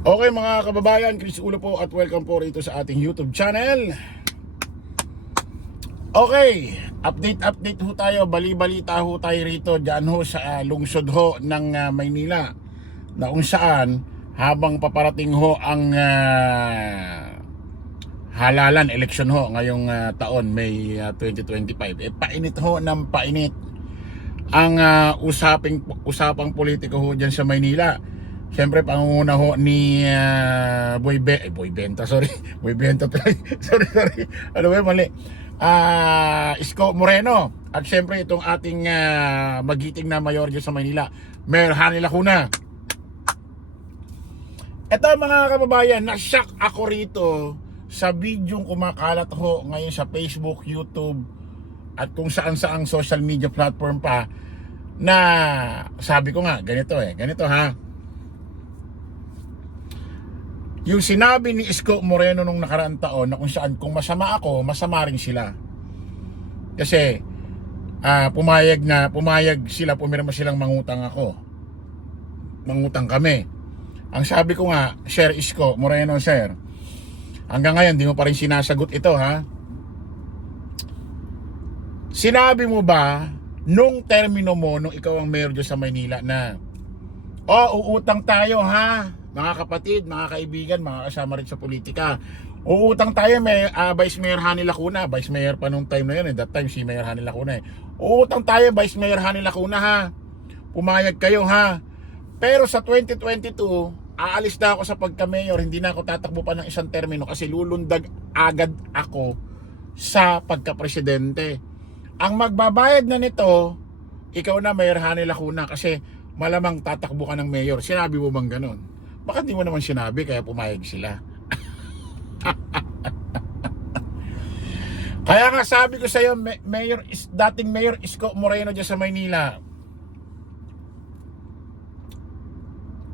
Okay mga kababayan, Chris Ulo po at welcome po rito sa ating YouTube channel. Okay, update ho tayo, bali-balita ho tayo rito dyan ho sa lungsod ho ng Maynila, na kung saan habang paparating ho ang halalan, eleksyon ho ngayong taon, May 2025, painit ho ng painit ang usapang politiko ho dyan sa Maynila. Siyempre, pangunguna ho ni Boy Benta, sorry. Boy Benta tayo. sorry. Ano ba, mali. Isko Moreno. At siyempre, itong ating magiting na mayor dyan sa Manila, Mayor Hanny Lacuna. Ito mga kababayan, na-shock ako rito sa bidyong kumakalat ho ngayon sa Facebook, YouTube, at kung saan-saang social media platform pa, na sabi ko nga, ganito ha. Yung sinabi ni Isko Moreno nung nakaraang taon na kung saan kung masama ako, masama rin sila. Kasi pumayag sila, pumirma silang mangutang ako. Mangutang kami. Ang sabi ko nga, Sir Isko Moreno, sir, hanggang ngayon di mo pa rin sinasagot ito ha. Sinabi mo ba nung termino mo nung ikaw ang mayor dyan sa Maynila na uutang tayo ha, mga kapatid, mga kaibigan, mga kasama rin sa politika. Uutang tayo, Vice Mayor Hanny Lacuna. Vice Mayor pa nung time na yun, that time si Mayor Hanny Lacuna Uutang tayo, Vice Mayor Hanny Lacuna ha. Pumayag kayo ha. Pero sa 2022, aalis na ako sa pagka-mayor. Hindi na ako tatakbo pa ng isang termino kasi lulundag agad ako sa pagka-presidente. Ang magbabayad na nito, ikaw na, Mayor Hanny Lacuna, kasi malamang tatakbo ka ng mayor. Sinabi mo bang ganon? Bakit di mo naman sinabi kaya pumayag sila? Kaya nga sabi ko sa iyo, dating Mayor Isko Moreno dyan sa Maynila,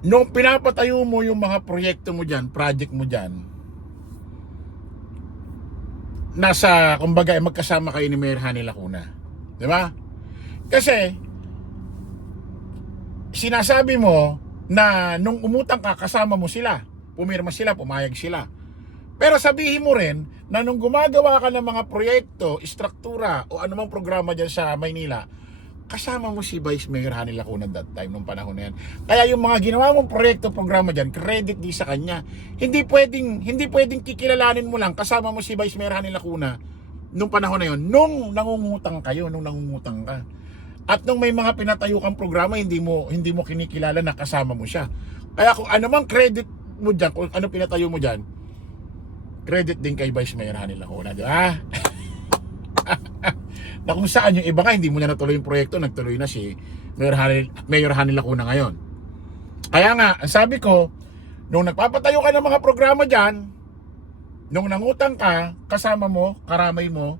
nung pinapatayo mo yung mga proyekto mo dyan, project mo dyan, nasa, kumbaga, magkasama kayo ni Mayor Hanny Lacuna. Di ba? Kasi sinasabi mo na nung umutang ka, kasama mo sila, pumirma sila, pumayag sila. Pero sabihin mo rin na nung gumagawa ka ng mga proyekto, istruktura o anumang programa dyan sa Maynila, kasama mo si Vice Mayor Hanny Lacuna that time, nung panahon na yan. Kaya yung mga ginawa mong proyekto, programa dyan, credit di sa kanya. Hindi pwedeng kikilalanin mo lang, kasama mo si Vice Mayor Hanny Lacuna nung panahon na yun, nung nangungutang ka. At nung may mga pinatayo kang programa, hindi mo kinikilala na kasama mo siya. Kaya kung ano mang credit mo dyan, kung ano pinatayo mo dyan, credit din kay Vice Mayor Hanny Lacuna, di ba? Na kung saan yung iba nga, hindi mo na natuloy yung proyekto, nagtuloy na si Mayor Hanny Lacuna ngayon. Kaya nga, ang sabi ko, nung nagpapatayo ka ng mga programa dyan, nung nangutang ka, kasama mo, karamay mo,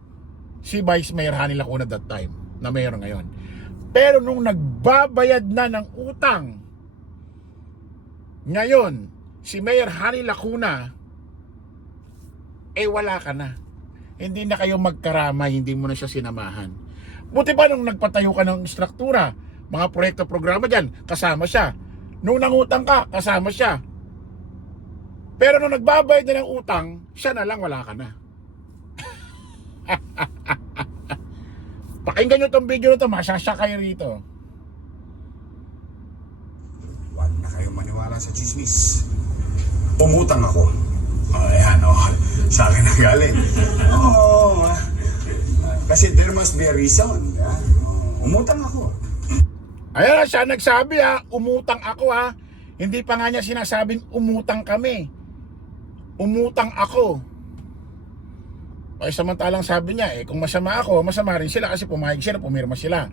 si Vice Mayor Hanny Lacuna that time, na mayor ngayon. Pero nung nagbabayad na ng utang, ngayon, si Mayor Hanny Lacuna, wala ka na. Hindi na kayo magkaramay, hindi mo na siya sinamahan. Buti pa nung nagpatayo ka ng struktura, mga proyekto, programa dyan, kasama siya. Nung nangutang ka, kasama siya. Pero nung nagbabayad na ng utang, siya na lang, wala ka na. Pakinggan nyo itong video na ito, masasya kayo rito. Huwag na kayong maniwala sa chismis. Umutang ako. Ayan, sa akin na galing. Kasi there must be a reason. Umutang ako. Ayan, siya nagsabi umutang ako Hindi pa nga niya sinasabing umutang kami. Umutang ako. Ay samantalang sabi niya, kung masama ako, masama rin sila kasi pumayag sila, pumirma sila.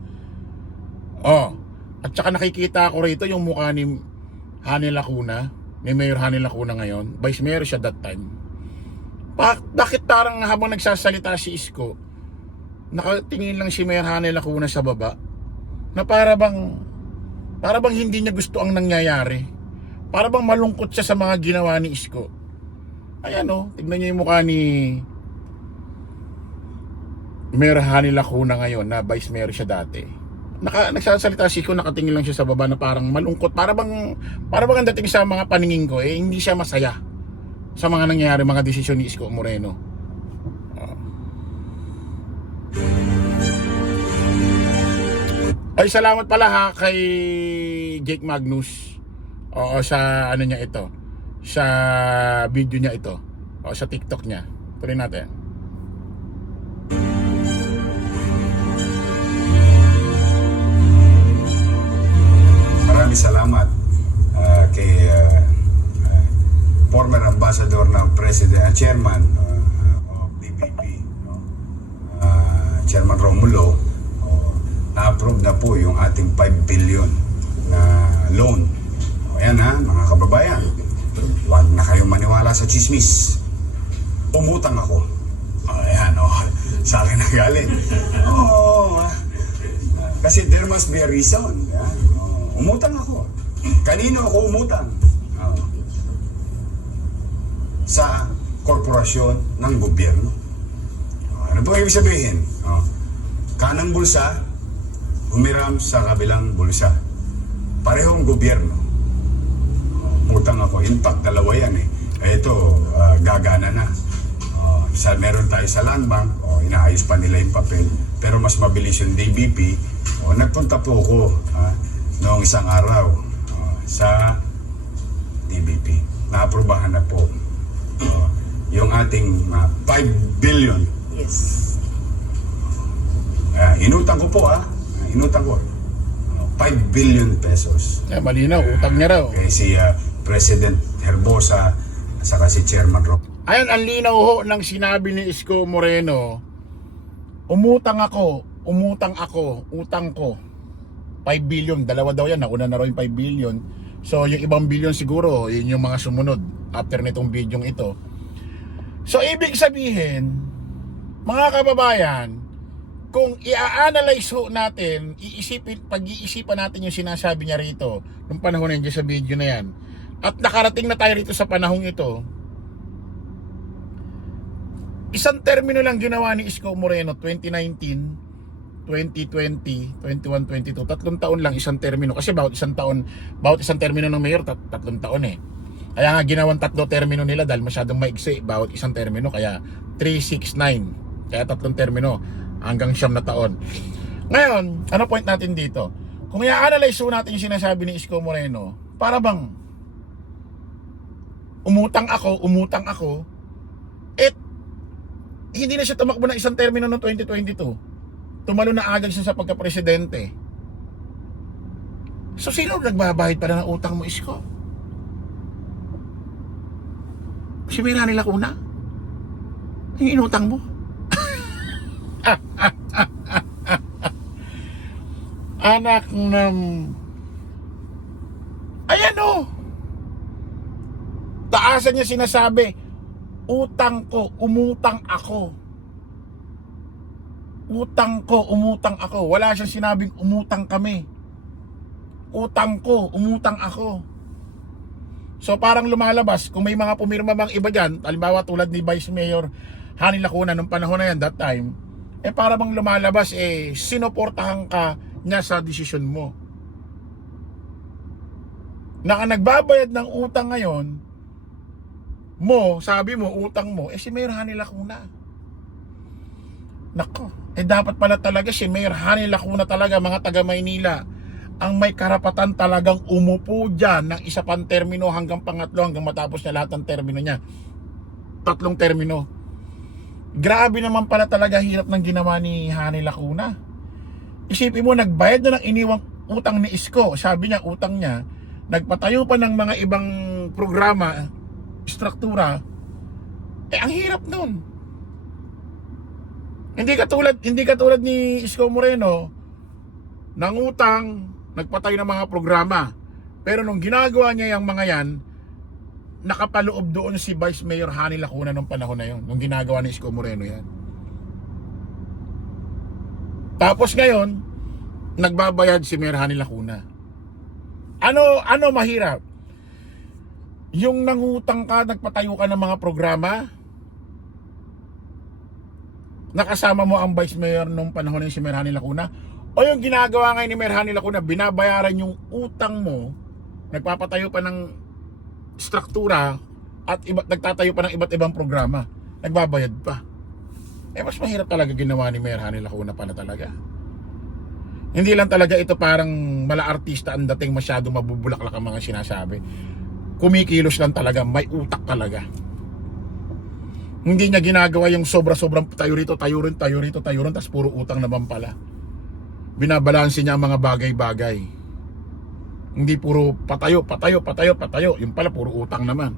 At saka nakikita ko rito yung mukha ni Hanny Lacuna, ni Mayor Hanny Lacuna ngayon. Vice Mayor siya that time. Bakit parang habang nagsasalita si Isko, nakatingin lang si Mayor Hanny Lacuna sa baba, na para bang hindi niya gusto ang nangyayari. Para bang malungkot siya sa mga ginawa ni Isko. Ayan tignan niyo yung mukha ni Mayor Hanny Lacuna ngayon na Vice Mayor siya dati. nagsasalita si Iko, nakatingin lang siya sa baba na parang malungkot. Para bang ang dating sa mga paningin ko, hindi siya masaya sa mga nangyayari, mga desisyon ni Isko Moreno. Ay, salamat pala ha kay Jake Magnus. Oo, sa ano niya ito. Sa video niya ito. O sa TikTok niya. Tuloy natin. Maraming salamat kay former ambassador ng chairman of DBP, no? Chairman Romulo. Na-approve na po yung ating 5 billion na loan. Ayan ha, mga kababayan, huwag na kayong maniwala sa chismis. Umutang ako. Ayan, sa akin na galing. Kasi there must be a reason. Ayan, umutang ako. Kanino ako umutang? Sa korporasyon ng gobyerno. Ano po ibig sabihin? Kanang bulsa, humiram sa kabilang bulsa. Parehong gobyerno. Utang ako. In fact, dalawa yan eh. Ito, gagana na. Meron tayo sa land bank, inaayos pa nila yung papel. Pero mas mabilis yung DBP. Nagpunta po ako noong isang araw sa DBP. Naaprubahan na po yung ating 5 billion. Yes. Inutang ko po inutang ko 5 billion pesos. Malinaw, utang niya raw. Kay si President Herbosa saka si Chairman Rock. Ayan, ang linaw ho ng sinabi ni Isko Moreno. Umutang ako, utang ko 5 billion, dalawa daw yan, nauna na raw yung 5 billion. So yung ibang billion siguro, yun yung mga sumunod after nitong video ito. So ibig sabihin, mga kababayan, kung i-analyze ho natin, pag-iisipan natin yung sinasabi niya rito nung panahon na yun sa video na yan, at nakarating na tayo rito sa panahong ito, isang termino lang ginawa ni Isko Moreno, 2019, 2020, 21, 22, 3 taon lang isang termino. Kasi bawat isang termino ng mayor, 3 taon eh. Kaya nga ginawang 3 termino nila dahil masyadong maigsi bawat isang termino, kaya 3, 6, 9. Kaya 3 termino hanggang 9 na taon. Ngayon, ano point natin dito? Kung i-analyze natin yung sinasabi ni Isko Moreno, para bang umutang ako, hindi na siya tumakbo ng isang termino noong 2022. Tumalo na agad siya sa pagka-presidente. So sino nagbabayad pa na ng utang mo, Isko? Si Mayrani Lacuna? Yung inutang mo? Anak ng... Ayan o! Taasan niya sinasabi, utang ko, umutang ako. Utang ko, umutang ako. Wala siyang sinabing umutang kami. Utang ko, umutang ako. So parang lumalabas, kung may mga pumirma bang iba dyan, halimbawa tulad ni Vice Mayor Hani Lacuna nung panahon na yan, that time, para bang lumalabas, sinuportahan ka niya sa desisyon mo. Nagbabayad ng utang ngayon, sabi mo, utang mo, si Mayor Hani Lacuna. Nako, dapat pala talaga si Mayor Hani Lacuna talaga, mga taga Maynila, ang may karapatan talagang umupo dyan ng isa pang termino hanggang pangatlo, hanggang matapos niya lahat ng termino niya. 3 termino. Grabe naman pala talaga hirap ng ginawa ni Hani Lacuna. Isipin mo, nagbayad na ng iniwang utang ni Isko. Sabi niya, utang niya. Nagpatayo pa ng mga ibang programa, struktura. Ang hirap nun. Hindi katulad ni Isko Moreno, nangutang, nagpatayo ng mga programa. Pero nung ginagawa niya yung mga yan, nakapaloob doon si Vice Mayor Hani Lacuna nung panahon na yun. Nung ginagawa ni Isko Moreno yan. Tapos ngayon, nagbabayad si Mayor Hani Lacuna. Ano mahirap? Yung nangutang ka, nagpatayo ka ng mga programa, nakasama mo ang Vice Mayor nung panahon ng si Mayor Hani Lacuna, O yung ginagawa ngayon ni Mayor Hanny Lacuna, binabayaran yung utang mo, nagpapatayo pa ng struktura at nagtatayo pa ng iba't ibang programa, nagbabayad pa. Mas mahirap talaga ginawa ni Mayor Hanny Lacuna pala talaga. Hindi lang talaga ito parang mala artista ang dating, masyado mabubulaklak ang mga sinasabi. Kumikilos lang talaga, may utak talaga. Hindi niya ginagawa yung sobra-sobrang tayo rito, tapos puro utang naman pala. Binabalansin niya ang mga bagay-bagay. Hindi puro patayo. Yung pala puro utang naman.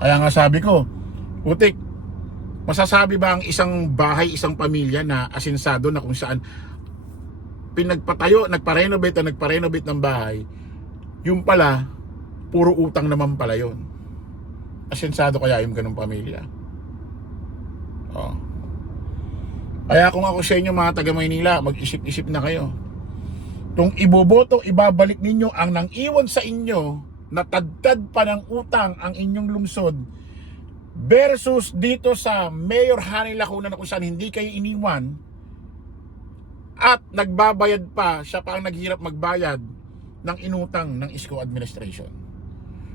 Kaya nga sabi ko, putik, masasabi ba ang isang bahay, isang pamilya na asinsado na kung saan pinagpatayo, nagpa-renovate ng bahay, yung pala, puro utang naman pala yun. Asinsado kaya yung ganung pamilya? Kaya kung ako sa inyo mga taga Maynila, mag-isip-isip na kayo. Kung iboboto, ibabalik ninyo ang nang iwan sa inyo, natagtad pa ng utang ang inyong lungsod, versus dito sa Mayor Hanny Lacuna na kung saan hindi kayo iniwan at nagbabayad pa, siya pa ang naghirap magbayad ng inutang ng Isko administration.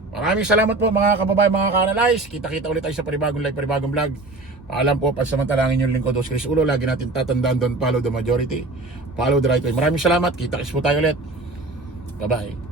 Maraming salamat po mga kababayan, mga ka-analyze. Kita-kita ulit tayo sa panibagong live, panibagong vlog. Paalam po, pansamantalangin yung lingkod, Chris Ulo. Lagi natin tatandaan, don't follow the majority, follow the right way. Maraming salamat, kita-kits po tayo ulit. Bye-bye.